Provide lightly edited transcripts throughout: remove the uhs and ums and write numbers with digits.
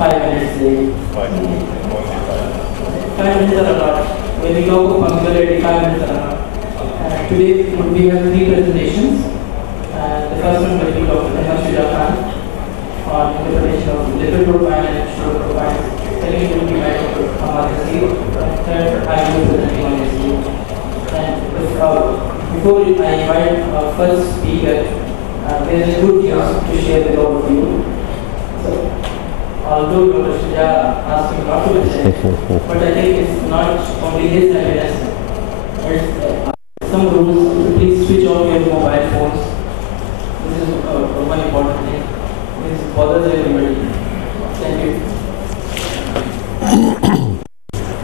5 minutes late. 5 minutes are a lot. When we talk of punctuality, 5 minutes are a lot. Today we have 3 presentations. The first one will be Dr. Shuja on interpretation of lipoproteins and proteins. Second will be by Dr. Ahmed. Third, I will be presenting on HBA. And before I invite our first speaker, there is good news to share with all of you. So, although Dr. Shuja asked me not to present, but I think it's not only his evidence. There's some rules. Please switch off your mobile phones. This is one important thing. This bothers everybody. Thank you.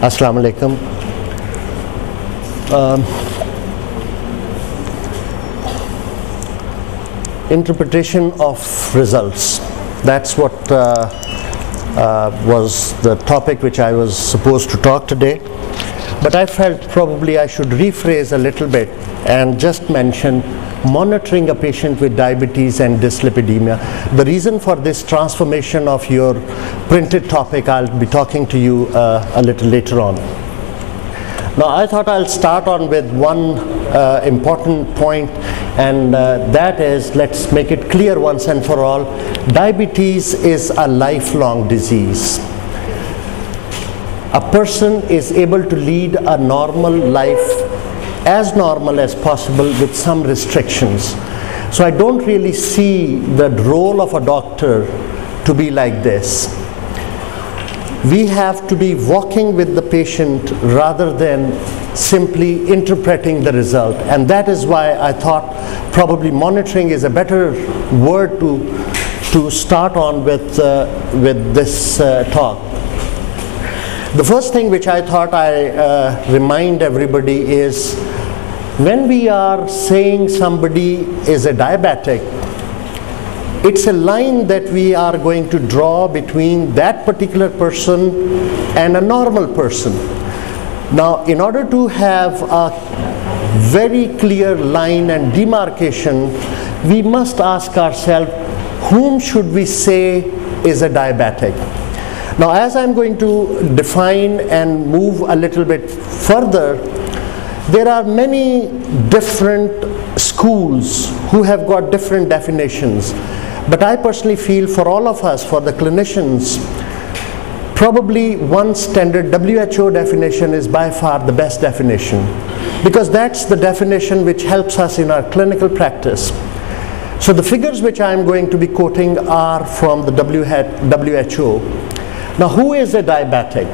Assalamu alaikum. Interpretation of results. That's what was the topic which I was supposed to talk today. But I felt probably I should rephrase a little bit and just mention monitoring a patient with diabetes and dyslipidemia. The reason for this transformation of your printed topic, I'll be talking to you a little later on. Now, I thought I'll start on with one important point, and that is, let's make it clear once and for all, diabetes is a lifelong disease. A person is able to lead a normal life, as normal as possible, with some restrictions. So I don't really see the role of a doctor to be like this. We have to be walking with the patient rather than simply interpreting the result. And that is why I thought probably monitoring is a better word to start on with this talk. The first thing which I thought I remind everybody is, when we are saying somebody is a diabetic, it's a line that we are going to draw between that particular person and a normal person. Now, in order to have a very clear line and demarcation, we must ask ourselves, whom should we say is a diabetic? Now, as I'm going to define and move a little bit further, there are many different schools who have got different definitions. But I personally feel for all of us, for the clinicians, probably one standard WHO definition is by far the best definition, because that's the definition which helps us in our clinical practice. So the figures which I'm going to be quoting are from the WHO. Now, who is a diabetic?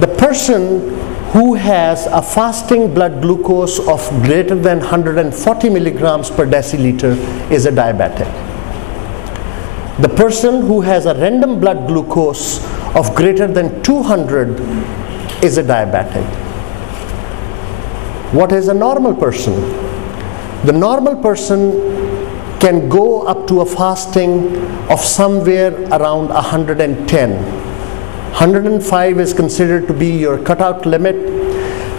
The person who has a fasting blood glucose of greater than 140 milligrams per deciliter is a diabetic. The person who has a random blood glucose of greater than 200 is a diabetic. What is a normal person? The normal person can go up to a fasting of somewhere around 110. 105 is considered to be your cutout limit.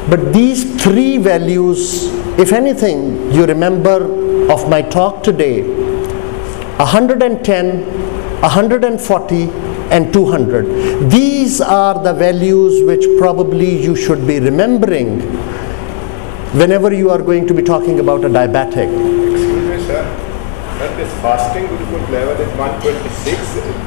But these 3 values, if anything, you remember of my talk today, 110, 140, and 200. These are the values which probably you should be remembering whenever you are going to be talking about a diabetic. Excuse me, sir. But this fasting glucose level is 126.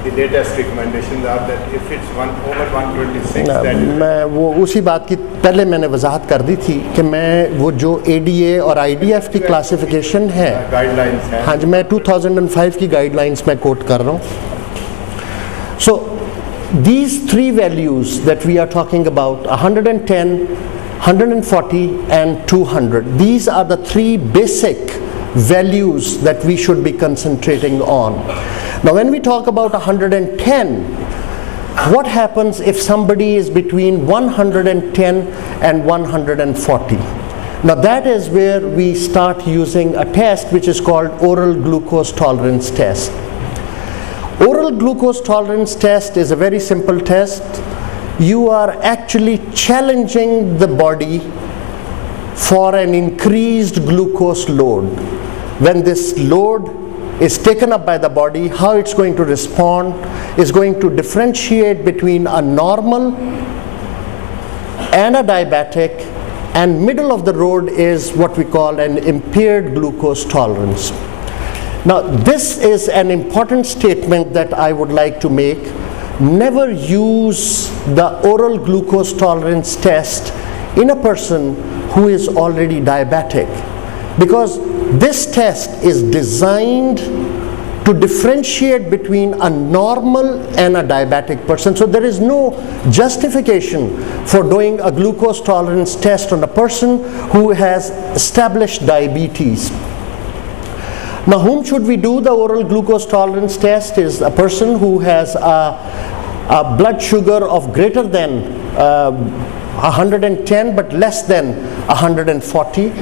The latest recommendations are that if it's over 126, that मैं वो उसी बात की पहले मैंने वजाहत कर दी थी कि मैं वो जो ADA और IDF की क्लासिफिकेशन है, गाइडलाइंस है, हाँ जी, मैं 2005 की गाइडलाइंस में कोट कर रहा हूँ. So these 3 values that we are talking about, 110, 140 and 200, these are the 3 basic values that we should be concentrating on. Now, when we talk about 110, what happens if somebody is between 110 and 140? Now, that is where we start using a test which is called oral glucose tolerance test. Oral glucose tolerance test is a very simple test. You are actually challenging the body for an increased glucose load. When this load is taken up by the body, how it's going to respond, is going to differentiate between a normal and a diabetic, and middle of the road is what we call an impaired glucose tolerance. Now, this is an important statement that I would like to make. Never use the oral glucose tolerance test in a person who is already diabetic, because this test is designed to differentiate between a normal and a diabetic person. So there is no justification for doing a glucose tolerance test on a person who has established diabetes. Now, whom should we do the oral glucose tolerance test? Is a person who has a blood sugar of greater than 110 but less than 140,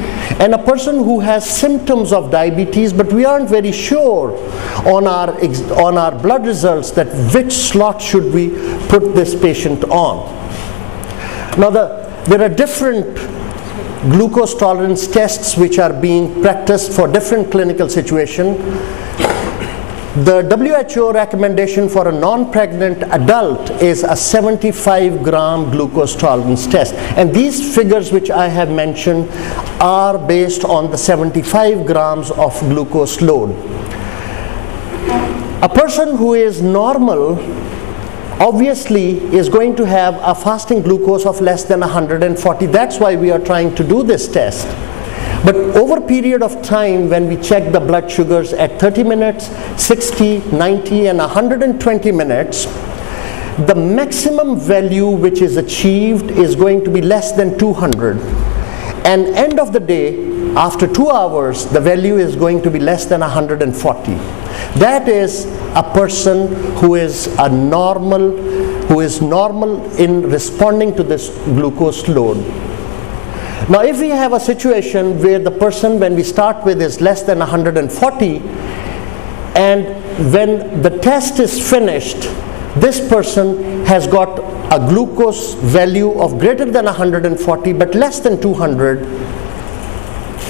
and a person who has symptoms of diabetes, but we aren't very sure on our blood results that which slot should we put this patient on. Now, there are different glucose tolerance tests which are being practiced for different clinical situations. The WHO recommendation for a non-pregnant adult is a 75-gram glucose tolerance test. And these figures which I have mentioned are based on the 75 grams of glucose load. A person who is normal obviously is going to have a fasting glucose of less than 140. That's why we are trying to do this test. But over a period of time, when we check the blood sugars at 30 minutes, 60, 90, and 120 minutes, the maximum value which is achieved is going to be less than 200. And end of the day, after 2 hours, the value is going to be less than 140. That is a person who is normal in responding to this glucose load. Now, if we have a situation where the person, when we start with, is less than 140, and when the test is finished, this person has got a glucose value of greater than 140 but less than 200.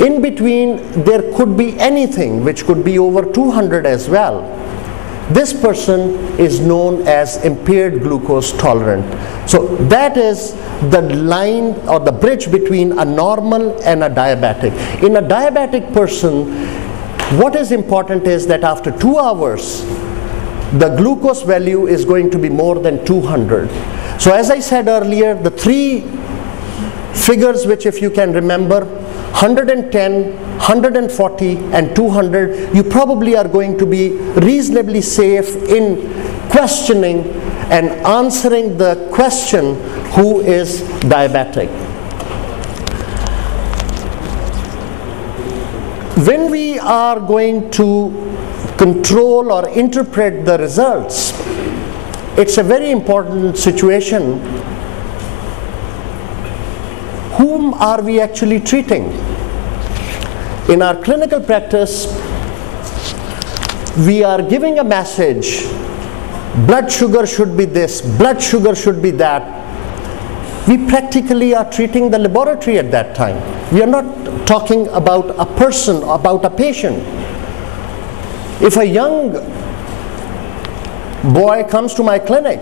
In between, there could be anything which could be over 200 as well. This person is known as impaired glucose tolerant. So that is the line or the bridge between a normal and a diabetic. In a diabetic person, what is important is that after 2 hours, the glucose value is going to be more than 200. So as I said earlier, the three figures which, if you can remember, 110, 140 and 200, you probably are going to be reasonably safe in questioning and answering the question, who is diabetic? When we are going to control or interpret the results, it's a very important situation. Whom are we actually treating? In our clinical practice, we are giving a message: blood sugar should be this, blood sugar should be that. We practically are treating the laboratory at that time. We are not talking about a person, about a patient. If a young boy comes to my clinic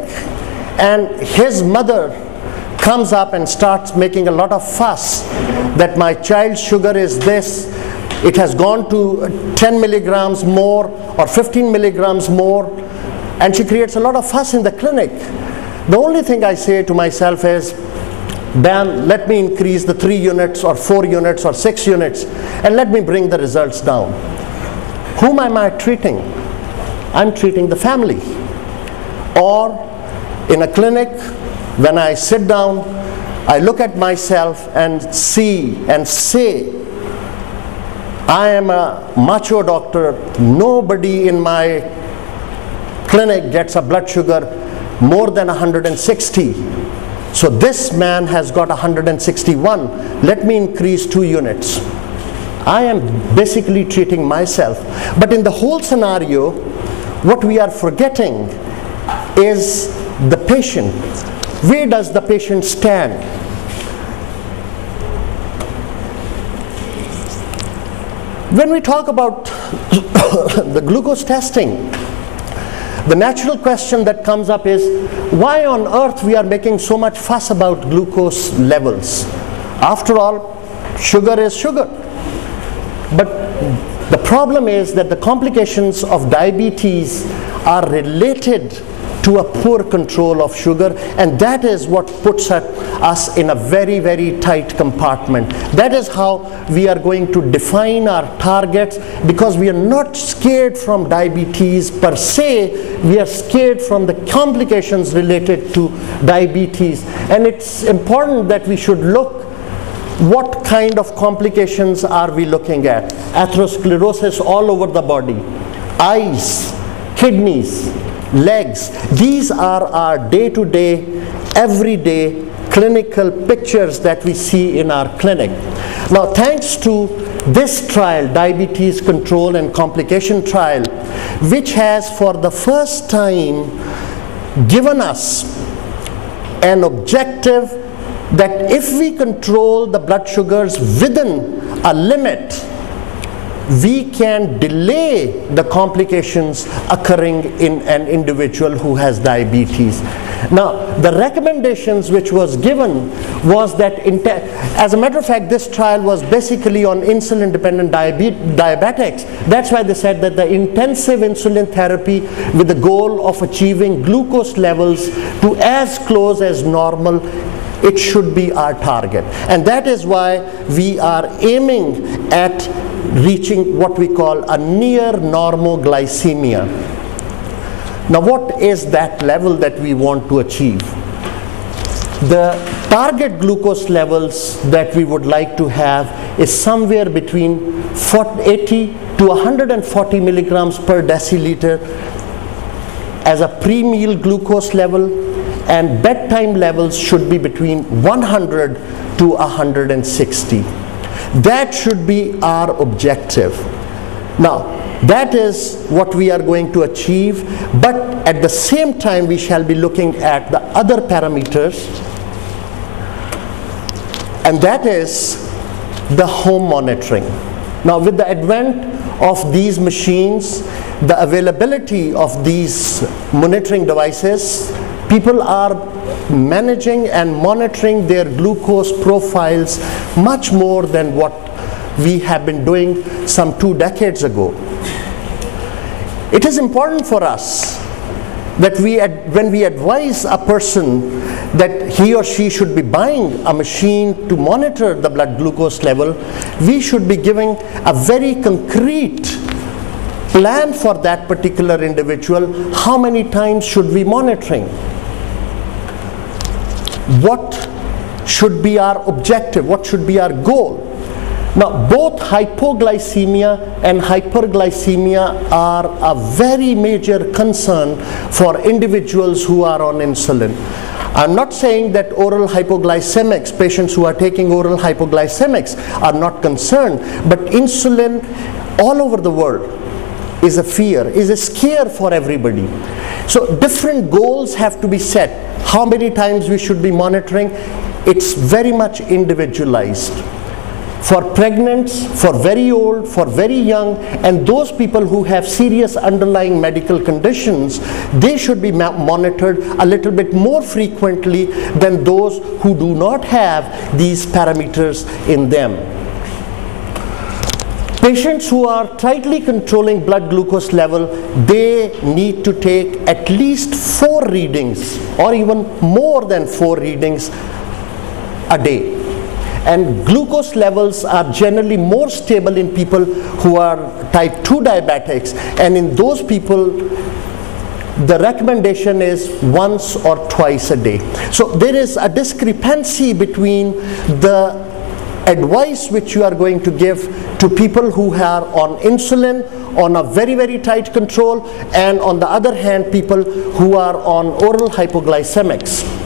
and his mother comes up and starts making a lot of fuss that my child's sugar is this, it has gone to 10 milligrams more or 15 milligrams more, and she creates a lot of fuss in the clinic, the only thing I say to myself is, bam, let me increase the 3 units or 4 units or 6 units and let me bring the results down. Whom am I treating? I'm treating the family. Or in a clinic, when I sit down, I look at myself and see and say, I am a macho doctor. Nobody in my clinic gets a blood sugar more than 160. So this man has got 161. Let me increase 2 units. I am basically treating myself. But in the whole scenario, what we are forgetting is the patient. Where does the patient stand? When we talk about the glucose testing, the natural question that comes up is, why on earth we are making so much fuss about glucose levels? After all, sugar is sugar. But the problem is that the complications of diabetes are related to a poor control of sugar, and that is what puts us in a very, very tight compartment. That is how we are going to define our targets, because we are not scared from diabetes per se, we are scared from the complications related to diabetes. And it's important that we should look what kind of complications are we looking at. Atherosclerosis all over the body, eyes, kidneys, legs. These are our day-to-day, everyday clinical pictures that we see in our clinic. Now, thanks to this trial, Diabetes Control and Complication Trial, which has for the first time given us an objective that if we control the blood sugars within a limit, we can delay the complications occurring in an individual who has diabetes. Now, the recommendations which was given was that, as a matter of fact, this trial was basically on insulin-dependent diabetics. That's why they said that the intensive insulin therapy with the goal of achieving glucose levels to as close as normal, it should be our target. And that is why we are aiming at reaching what we call a near normoglycemia. Now, what is that level that we want to achieve? The target glucose levels that we would like to have is somewhere between 80 to 140 milligrams per deciliter as a pre-meal glucose level, and bedtime levels should be between 100 to 160. That should be our objective. Now, that is what we are going to achieve, but at the same time we shall be looking at the other parameters, and that is the home monitoring. Now, with the advent of these machines, the availability of these monitoring devices, people are managing and monitoring their glucose profiles much more than what we have been doing some 2 decades ago. It is important for us that when we advise a person that he or she should be buying a machine to monitor the blood glucose level, we should be giving a very concrete plan for that particular individual. How many times should we be monitoring? What should be our objective? What should be our goal? Now, both hypoglycemia and hyperglycemia are a very major concern for individuals who are on insulin. I'm not saying that oral hypoglycemics, patients who are taking oral hypoglycemics are not concerned, but insulin all over the world is a fear, is a scare for everybody. So different goals have to be set. How many times we should be monitoring? It's very much individualized. For pregnants, for very old, for very young, and those people who have serious underlying medical conditions, they should be monitored a little bit more frequently than those who do not have these parameters in them. Patients who are tightly controlling blood glucose level, they need to take at least 4 readings or even more than 4 readings a day. And glucose levels are generally more stable in people who are type 2 diabetics, and in those people the recommendation is once or twice a day. So there is a discrepancy between the advice which you are going to give to people who are on insulin on a very, very tight control, and on the other hand people who are on oral hypoglycemics.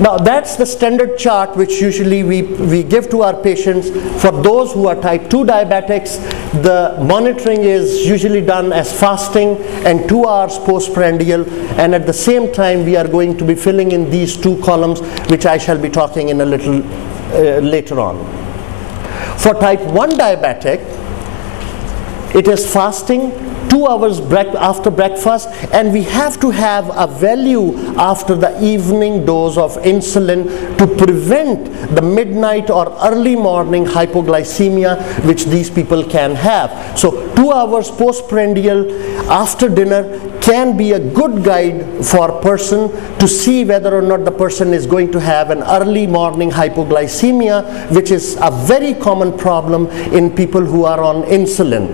Now, that's the standard chart which usually we give to our patients. For those who are type 2 diabetics, the monitoring is usually done as fasting and 2 hours postprandial, and at the same time we are going to be filling in these 2 columns, which I shall be talking in a little later on. For type 1 diabetic, it is fasting 2 hours after breakfast, and we have to have a value after the evening dose of insulin to prevent the midnight or early morning hypoglycemia which these people can have. So 2 hours postprandial after dinner can be a good guide for a person to see whether or not the person is going to have an early morning hypoglycemia, which is a very common problem in people who are on insulin.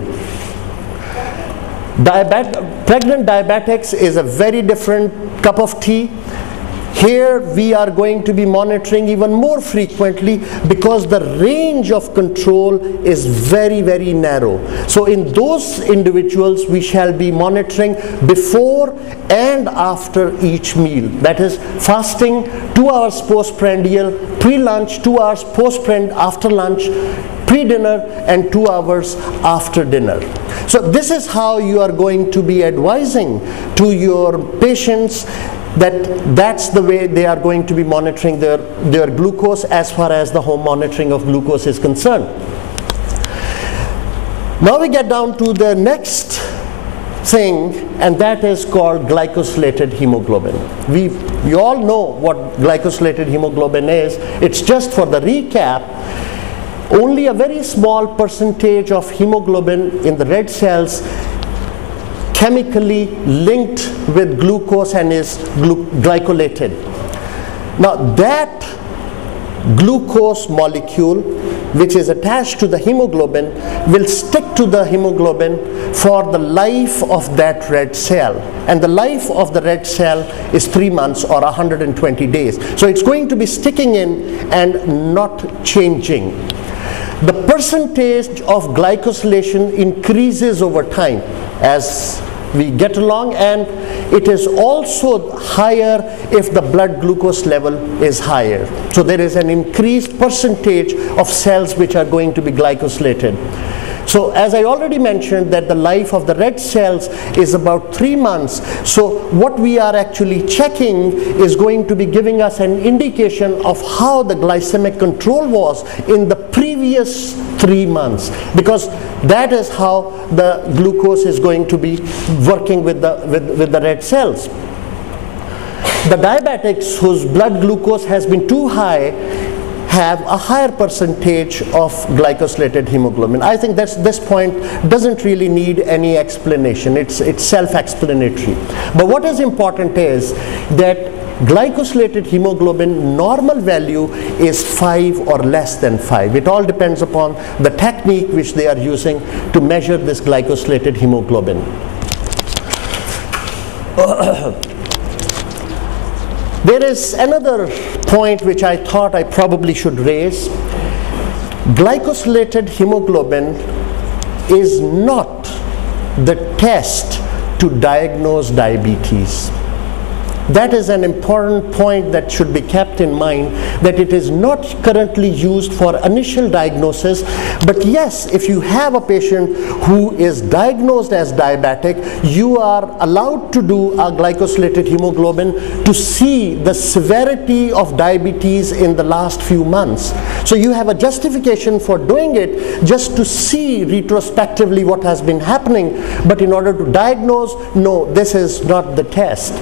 Pregnant diabetics is a very different cup of tea. Here we are going to be monitoring even more frequently because the range of control is very, very narrow. So in those individuals we shall be monitoring before and after each meal. That is fasting 2 hours postprandial, pre-lunch, 2 hours after lunch, pre-dinner, and 2 hours after dinner. So this is how you are going to be advising to your patients that's the way they are going to be monitoring their glucose as far as the home monitoring of glucose is concerned. Now we get down to the next thing, and that is called glycosylated hemoglobin. You all know what glycosylated hemoglobin is. It's just for the recap. Only a very small percentage of hemoglobin in the red cells chemically linked with glucose and is glycolated. Now that glucose molecule which is attached to the hemoglobin will stick to the hemoglobin for the life of that red cell, and the life of the red cell is 3 months or 120 days. So it's going to be sticking in and not changing. The percentage of glycosylation increases over time as we get along, and it is also higher if the blood glucose level is higher. So there is an increased percentage of cells which are going to be glycosylated. So as I already mentioned that the life of the red cells is about 3 months. So what we are actually checking is going to be giving us an indication of how the glycemic control was in the previous 3 months, because that is how the glucose is going to be working with the red cells. The diabetics whose blood glucose has been too high have a higher percentage of glycosylated hemoglobin. I think this point doesn't really need any explanation. It's self-explanatory. But what is important is that glycosylated hemoglobin normal value is 5 or less than 5. It all depends upon the technique which they are using to measure this glycosylated hemoglobin. There is another point which I thought I probably should raise. Glycosylated hemoglobin is not the test to diagnose diabetes. That is an important point that should be kept in mind, that it is not currently used for initial diagnosis. But yes, if you have a patient who is diagnosed as diabetic, you are allowed to do a glycosylated hemoglobin to see the severity of diabetes in the last few months. So you have a justification for doing it just to see retrospectively what has been happening. But in order to diagnose, no, this is not the test.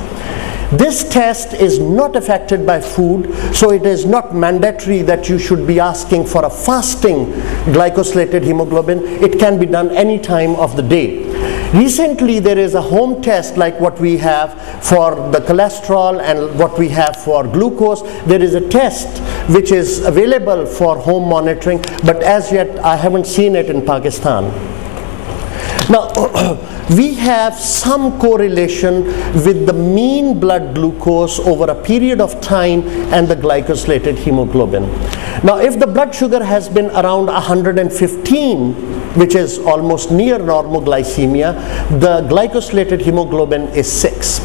This test is not affected by food, so it is not mandatory that you should be asking for a fasting glycosylated hemoglobin. It can be done any time of the day. Recently there is a home test like what we have for the cholesterol and what we have for glucose. There is a test which is available for home monitoring, but as yet I haven't seen it in Pakistan. Now, we have some correlation with the mean blood glucose over a period of time and the glycosylated hemoglobin. Now, if the blood sugar has been around 115, which is almost near normoglycemia, the glycosylated hemoglobin is 6.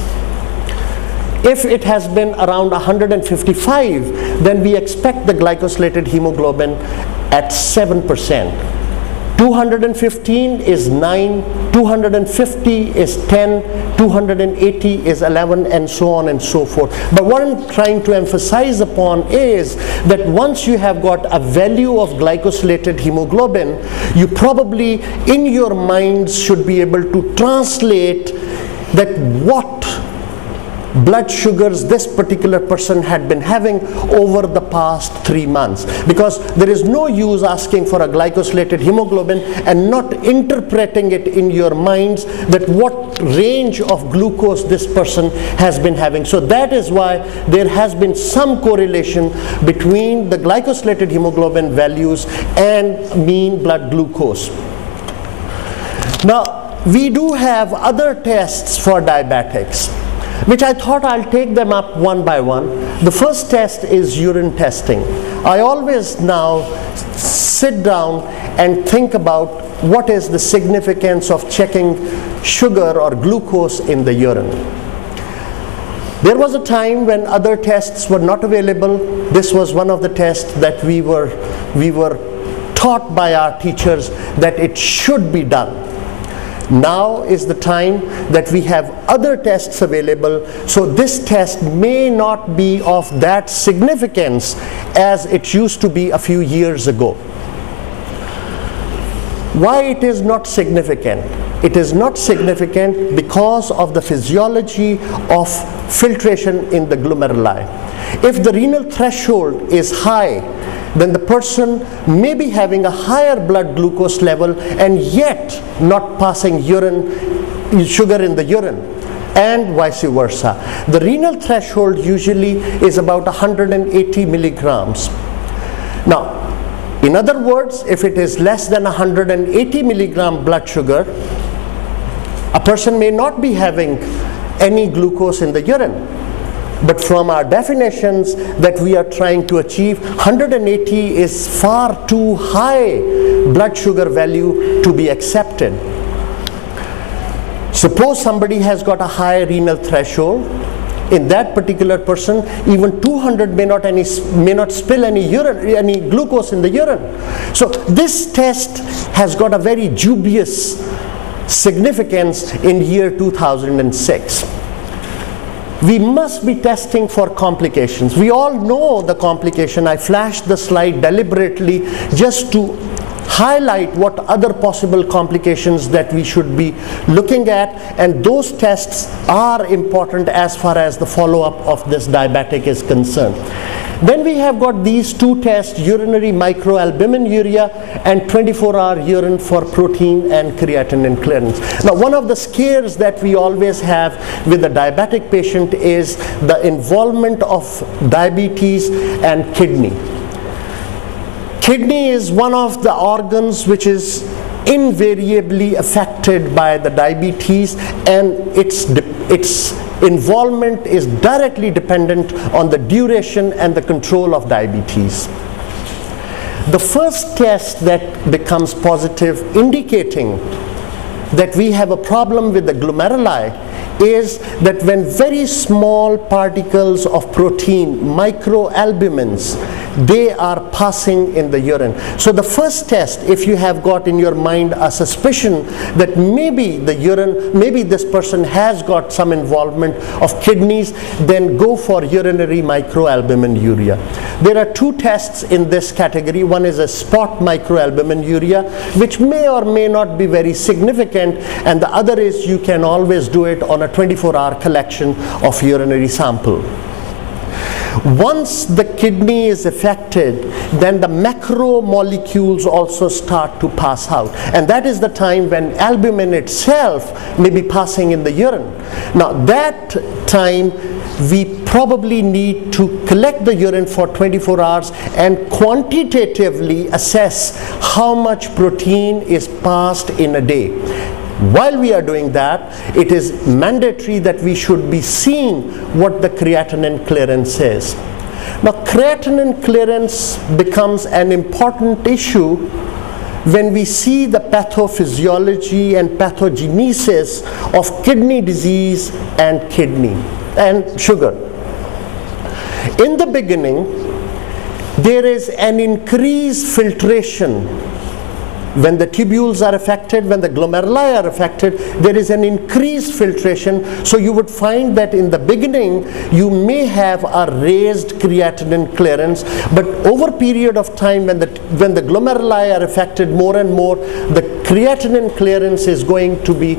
If it has been around 155, then we expect the glycosylated hemoglobin at 7%. 215 is 9, 250 is 10, 280 is 11, and so on and so forth. But what I'm trying to emphasize upon is that once you have got a value of glycosylated hemoglobin, you probably in your minds should be able to translate that what blood sugars this particular person had been having over the past 3 months, because there is no use asking for a glycosylated hemoglobin and not interpreting it in your minds that what range of glucose this person has been having. So that is why there has been some correlation between the glycosylated hemoglobin values and mean blood glucose. Now we do have other tests for diabetics, which I thought I'll take them up one by one. The first test is urine testing. I always now sit down and think about what is the significance of checking sugar or glucose in the urine. There was a time when other tests were not available. This was one of the tests that we were taught by our teachers that it should be done. Now is the time that we have other tests available, so this test may not be of that significance as it used to be a few years ago. Why it is not significant? It is not significant because of the physiology of filtration in the glomeruli. If the renal threshold is high, then the person may be having a higher blood glucose level and yet not passing sugar in the urine, and vice versa. The renal threshold usually is about 180 milligrams. Now, in other words, if it is less than 180 milligram blood sugar, a person may not be having any glucose in the urine. But from our definitions that we are trying to achieve, 180 is far too high blood sugar value to be accepted. Suppose somebody has got a high renal threshold. In that particular person, even 200 may not spill any glucose in the urine. So this test has got a very dubious significance in year 2006. We must be testing for complications. We all know the complication. I flashed the slide deliberately just to highlight what other possible complications that we should be looking at, and those tests are important as far as the follow-up of this diabetic is concerned. Then we have got these two tests, urinary microalbuminuria and 24-hour urine for protein and creatinine clearance. Now, one of the scares that we always have with a diabetic patient is the involvement of diabetes and kidney. Kidney is one of the organs which is invariably affected by the diabetes, and its involvement is directly dependent on the duration and the control of diabetes. The first test that becomes positive, indicating that we have a problem with the glomeruli, is that when very small particles of protein, microalbumins, they are passing in the urine. So the first test, if you have got in your mind a suspicion that maybe the urine, maybe this person has got some involvement of kidneys, then go for urinary microalbuminuria. There are two tests in this category. One is a spot microalbuminuria, which may or may not be very significant, and the other is you can always do it on a 24-hour collection of urinary sample. Once the kidney is affected, then the macromolecules also start to pass out, and that is the time when albumin itself may be passing in the urine. Now that time we probably need to collect the urine for 24 hours and quantitatively assess how much protein is passed in a day. While we are doing that, it is mandatory that we should be seeing what the creatinine clearance is. Now, creatinine clearance becomes an important issue when we see the pathophysiology and pathogenesis of kidney disease and sugar. In the beginning, there is an increased filtration when the tubules are affected, when the glomeruli are affected, there is an increased filtration. So you would find that in the beginning, you may have a raised creatinine clearance, but over a period of time, when the glomeruli are affected more and more, the creatinine clearance is going to be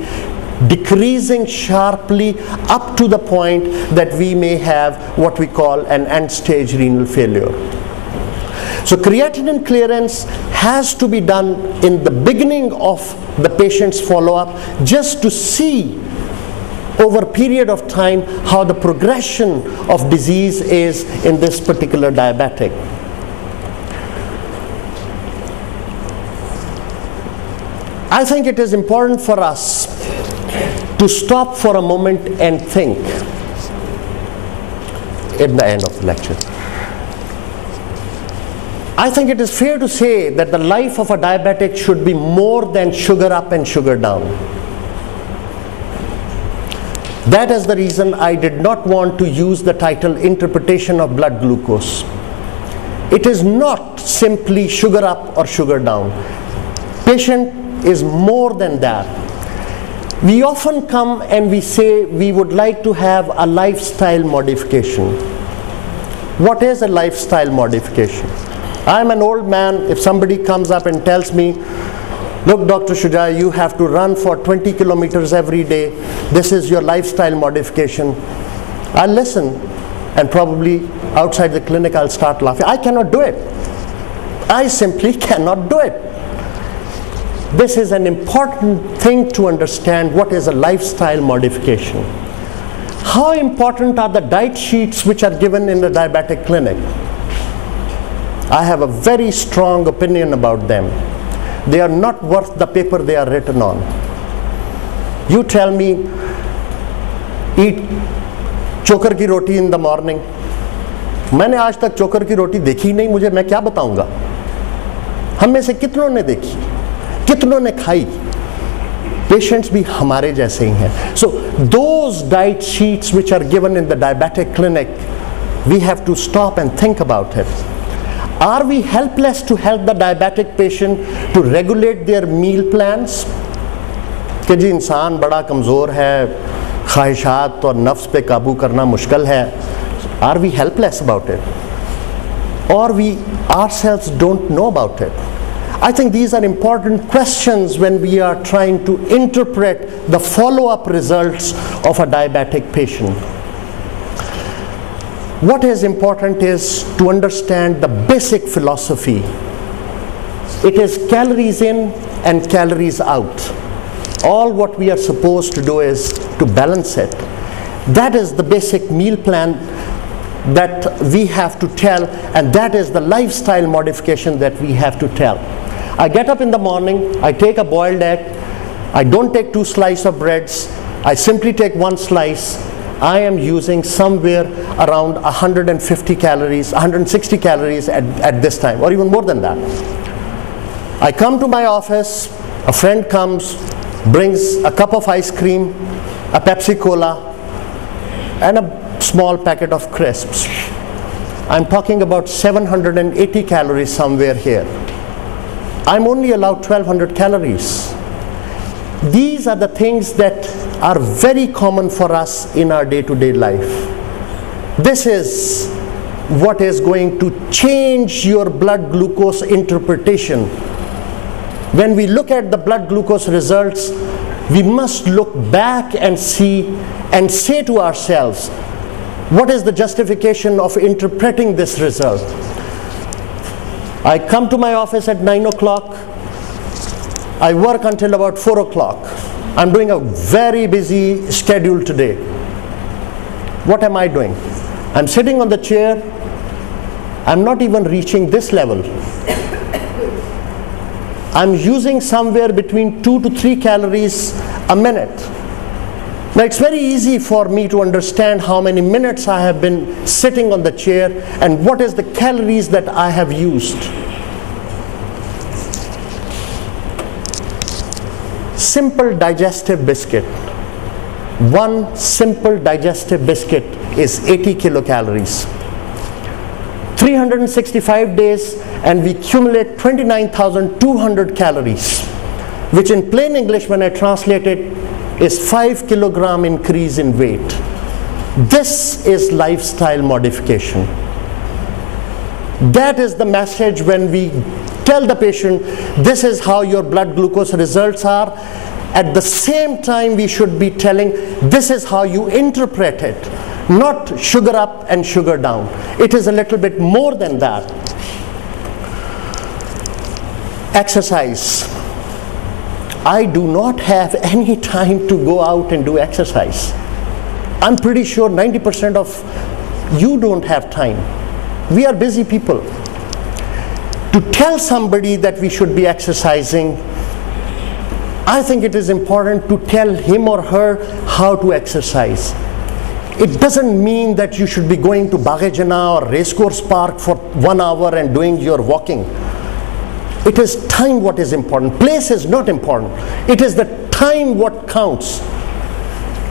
decreasing sharply up to the point that we may have what we call an end-stage renal failure. So creatinine clearance has to be done in the beginning of the patient's follow-up, just to see over a period of time how the progression of disease is in this particular diabetic. I think it is important for us to stop for a moment and think at the end of the lecture. I think it is fair to say that the life of a diabetic should be more than sugar up and sugar down. That is the reason I did not want to use the title Interpretation of Blood Glucose. It is not simply sugar up or sugar down. Patient is more than that. We often come and we say we would like to have a lifestyle modification. What is a lifestyle modification? I'm an old man. If somebody comes up and tells me, look, Dr. Shuja, you have to run for 20 kilometers every day. This is your lifestyle modification. I'll listen, and probably outside the clinic I'll start laughing. I cannot do it. I simply cannot do it. This is an important thing to understand. What is a lifestyle modification? How important are the diet sheets which are given in the diabetic clinic? I have a very strong opinion about them. They are not worth the paper they are written on. You tell me, eat choker ki roti in the morning. मैंने आज तक चोकर की रोटी देखी नहीं, मुझे मैं क्या बताऊंगा? हम में से कितनों ने देखी, कितनों ने खाई? Patients भी हमारे जैसे ही हैं. So those diet sheets which are given in the diabetic clinic, we have to stop and think about it. Are we helpless to help the diabetic patient to regulate their meal plans? कि जी इंसान बड़ा कमज़ोर है, ख्वाहिशात और नफ्स पे काबू करना मुश्किल है. Are we helpless about it? Or we ourselves don't know about it? I think these are important questions when we are trying to interpret the follow-up results of a diabetic patient. What is important is to understand the basic philosophy. It is calories in and calories out. All what we are supposed to do is to balance it. That is the basic meal plan that we have to tell, and that is the lifestyle modification that we have to tell. I get up in the morning, I take a boiled egg, I don't take 2 slices of breads, I simply take 1 slice. I am using somewhere around 150 calories, 160 calories at this time, or even more than that. I come to my office, a friend comes, brings a cup of ice cream, a Pepsi Cola, and a small packet of crisps. I'm talking about 780 calories somewhere here. I'm only allowed 1200 calories. These are the things that are very common for us in our day-to-day life. This is what is going to change your blood glucose interpretation. When we look at the blood glucose results, we must look back and see and say to ourselves, what is the justification of interpreting this result? I come to my office at 9 o'clock. I work until about 4 o'clock. I'm doing a very busy schedule today. What am I doing? I'm sitting on the chair. I'm not even reaching this level. I'm using somewhere between 2 to 3 calories a minute. Now it's very easy for me to understand how many minutes I have been sitting on the chair and what is the calories that I have used. Simple digestive biscuit. 1 simple digestive biscuit is 80 kilocalories. 365 days and we accumulate 29,200 calories, which in plain English, when I translate it, is 5 kilogram increase in weight. This is lifestyle modification. That is the message when we tell the patient, this is how your blood glucose results are. At the same time, we should be telling, this is how you interpret it, not sugar up and sugar down. It is a little bit more than that. Exercise. I do not have any time to go out and do exercise. I'm pretty sure 90% of you don't have time. We are busy people. To tell somebody that we should be exercising, I think it is important to tell him or her how to exercise. It doesn't mean that you should be going to Bagh-e-Jannah or Racecourse Park for 1 hour and doing your walking. It is time what is important. Place is not important. It is the time what counts.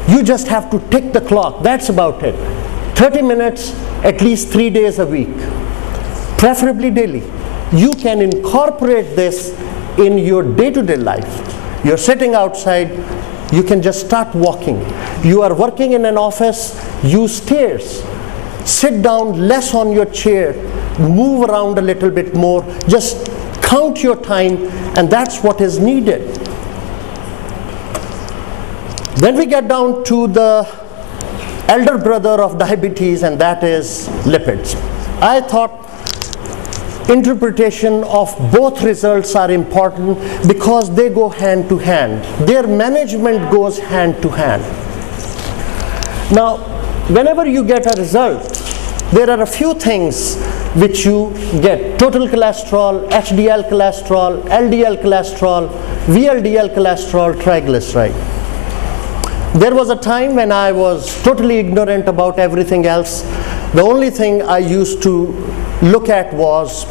You just have to tick the clock. That's about it. 30 minutes, at least 3 days a week. Preferably daily. You can incorporate this in your day-to-day life. You're sitting outside, you can just start walking. You are working in an office, use stairs. Sit down less on your chair, move around a little bit more, just count your time, and that's what is needed. Then we get down to the elder brother of diabetes, and that is lipids. I thought interpretation of both results are important because they go hand to hand. Their management goes hand to hand. Now, whenever you get a result, there are a few things which you get: total cholesterol, HDL cholesterol, LDL cholesterol, VLDL cholesterol, triglyceride. There was a time when I was totally ignorant about everything else. The only thing I used to look at was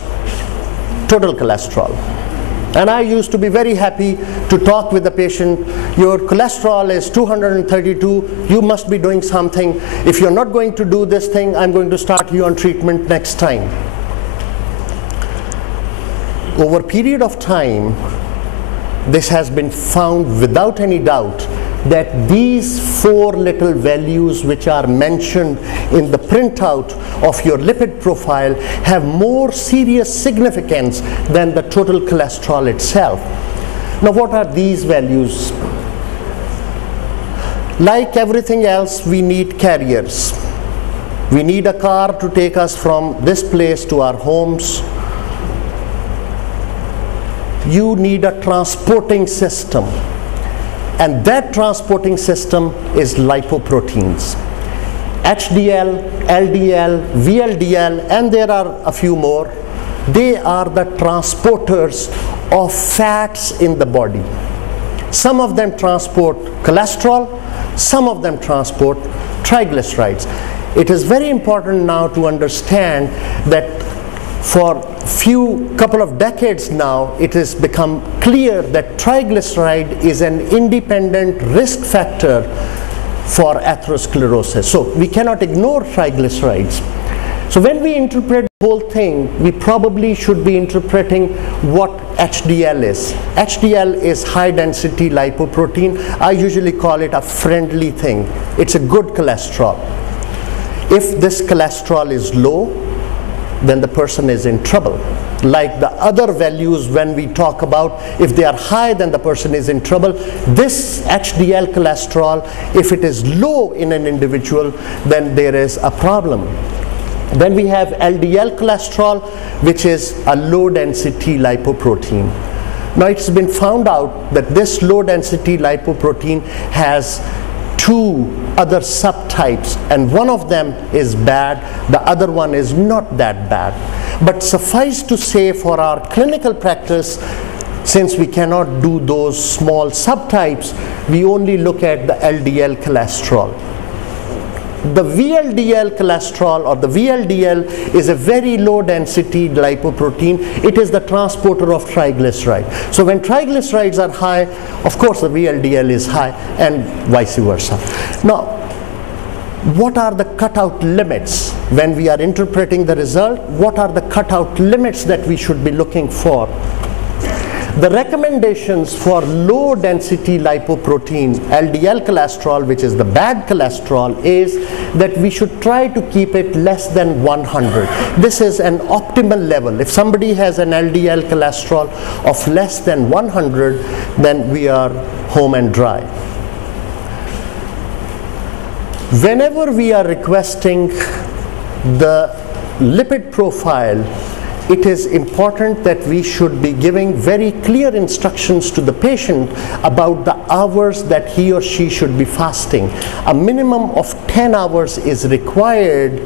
total cholesterol. And I used to be very happy to talk with the patient. Your cholesterol is 232, you must be doing something. If you're not going to do this thing, I'm going to start you on treatment next time. Over a period of time, this has been found without any doubt that these 4 little values which are mentioned in the printout of your lipid profile have more serious significance than the total cholesterol itself. Now, what are these values? Like everything else, we need carriers. We need a car to take us from this place to our homes. You need a transporting system. And that transporting system is lipoproteins. HDL, LDL, VLDL, and there are a few more. They are the transporters of fats in the body. Some of them transport cholesterol, some of them transport triglycerides. It is very important now to understand that for couple of decades now, it has become clear that triglyceride is an independent risk factor for atherosclerosis. So we cannot ignore triglycerides. So when we interpret the whole thing, we probably should be interpreting what HDL is. HDL is high density lipoprotein. I usually call it a friendly thing. It's a good cholesterol. If this cholesterol is low, then the person is in trouble. Like the other values, when we talk about if they are high, then the person is in trouble. This HDL cholesterol, if it is low in an individual, then there is a problem. Then we have LDL cholesterol, which is a low density lipoprotein. Now it's been found out that this low density lipoprotein has 2 other subtypes, and one of them is bad, the other one is not that bad. But suffice to say, for our clinical practice, since we cannot do those small subtypes, we only look at the LDL cholesterol. The VLDL cholesterol, or the VLDL, is a very low density lipoprotein. It is the transporter of triglyceride. So when triglycerides are high, of course the VLDL is high, and vice versa. Now, what are the cutout limits when we are interpreting the result? What are the cutout limits that we should be looking for? The recommendations for low density lipoprotein, LDL cholesterol, which is the bad cholesterol, is that we should try to keep it less than 100. This is an optimal level. If somebody has an LDL cholesterol of less than 100, then we are home and dry. Whenever we are requesting the lipid profile, it is important that we should be giving very clear instructions to the patient about the hours that he or she should be fasting. A minimum of 10 hours is required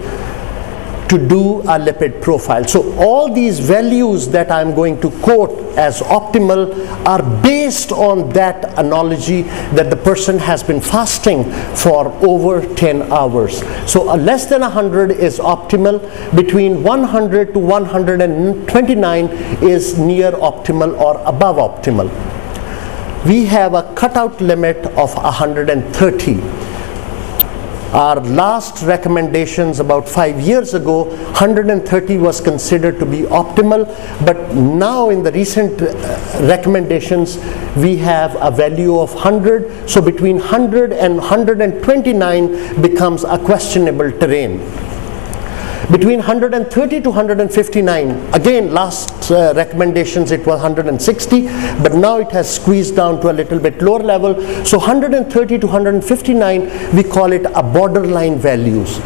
to do a lipid profile. So all these values that I'm going to quote as optimal are based on that analogy that the person has been fasting for over 10 hours. So a less than 100 is optimal. Between 100 to 129 is near optimal or above optimal. We have a cutout limit of 130. Our last recommendations about 5 years ago, 130 was considered to be optimal, but now in the recent recommendations, we have a value of 100. So between 100 and 129 becomes a questionable terrain. Between 130 to 159, again last recommendations it was 160, but now it has squeezed down to a little bit lower level. So 130 to 159, we call it a borderline values.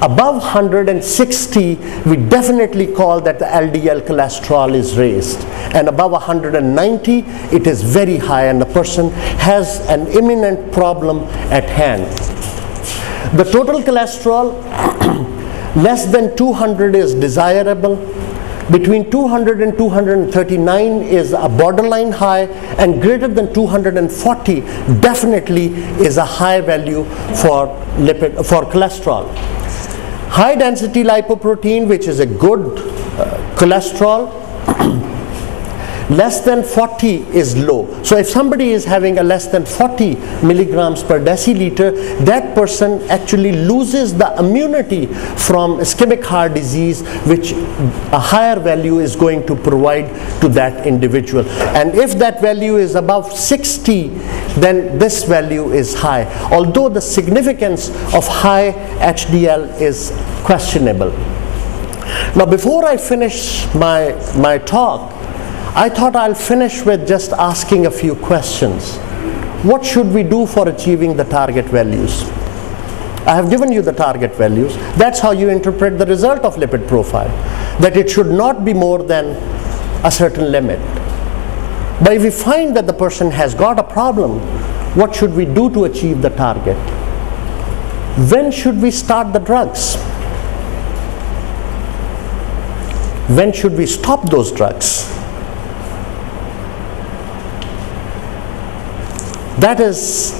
Above 160, we definitely call that the LDL cholesterol is raised. And above 190, it is very high and the person has an imminent problem at hand. The total cholesterol, less than 200 is desirable. Between 200 and 239 is a borderline high, and greater than 240 definitely is a high value for cholesterol. High density lipoprotein, which is a good cholesterol, less than 40 is low. So if somebody is having a less than 40 milligrams per deciliter, that person actually loses the immunity from ischemic heart disease, which a higher value is going to provide to that individual. And if that value is above 60, then this value is high, although the significance of high HDL is questionable. Now before I finish my talk, I thought I'll finish with just asking a few questions. What should we do for achieving the target values? I have given you the target values. That's how you interpret the result of lipid profile, that it should not be more than a certain limit. But if we find that the person has got a problem, what should we do to achieve the target? When should we start the drugs? When should we stop those drugs? That is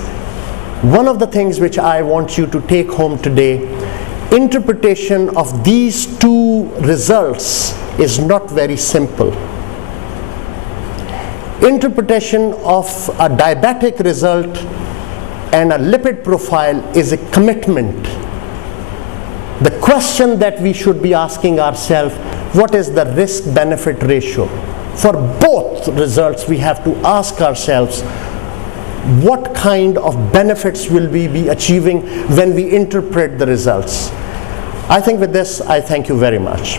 one of the things which I want you to take home today. Interpretation of these two results is not very simple. Interpretation of a diabetic result and a lipid profile is a commitment. The question that we should be asking ourselves, what is the risk-benefit ratio? For both results, we have to ask ourselves, what kind of benefits will we be achieving when we interpret the results? I think with this, I thank you very much.